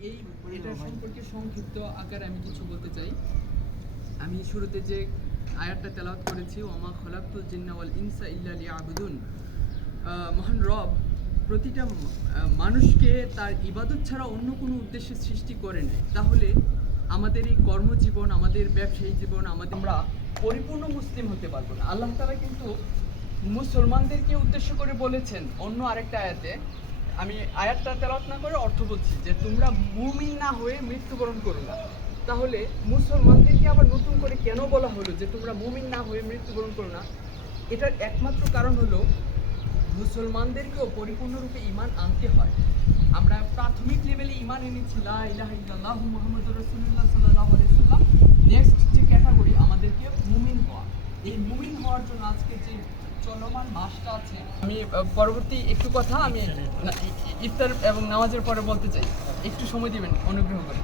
এই এটা সম্পর্কে সংক্ষিপ্ত আকারে আমি কিছু বলতে চাই। আমি শুরুতে যে আয়াতটা তেলাওয়াত করেছি ওমা খলাকুল জিন্না ওয়াল ইনসা ইল্লা আহ, মহান রব প্রতিটা মানুষকে তার ইবাদত ছাড়া অন্য কোনো উদ্দেশ্যে সৃষ্টি করে নেয় তাহলে আমাদের এই কর্মজীবন আমাদের ব্যবসায়ী জীবন আমাদের আমরা পরিপূর্ণ মুসলিম হতে পারব না। আল্লাহ তাআলা কিন্তু মুসলমানদেরকে উদ্দেশ্য করে বলেছেন অন্য আরেকটা আয়াতে আমি আয়াতটা তেলাওয়াত না করে অর্থ বলছি যে তোমরা মুমিন না হয়ে মৃত্যুবরণ করো না। তাহলে মুসলমানদেরকে আবার নতুন করে কেন বলা হলো যে তোমরা মুমিন না হয়ে মৃত্যুবরণ করো না? এটার একমাত্র কারণ হলো মুসলমানদেরকেও পরিপূর্ণরূপে ইমান আনতে হয়। আমরা প্রাথমিক লেভেলে ইমান এনেছি, লা ইলাহা ইল্লাল্লাহু মুহাম্মাদুর রাসূলুল্লাহ সাল্লাল্লাহু নেক্সট যে ক্যাটাগরি আমাদেরকে মুমিন হওয়া এই মুমিন হওয়ার জন্য আজকে যে চলমান মাসটা আছে, আমি পরবর্তী একটু কথা আমি ইফতার এবং নামাজের পরে বলতে চাই। একটু সময় দিবেন, অনুগ্রহ করে।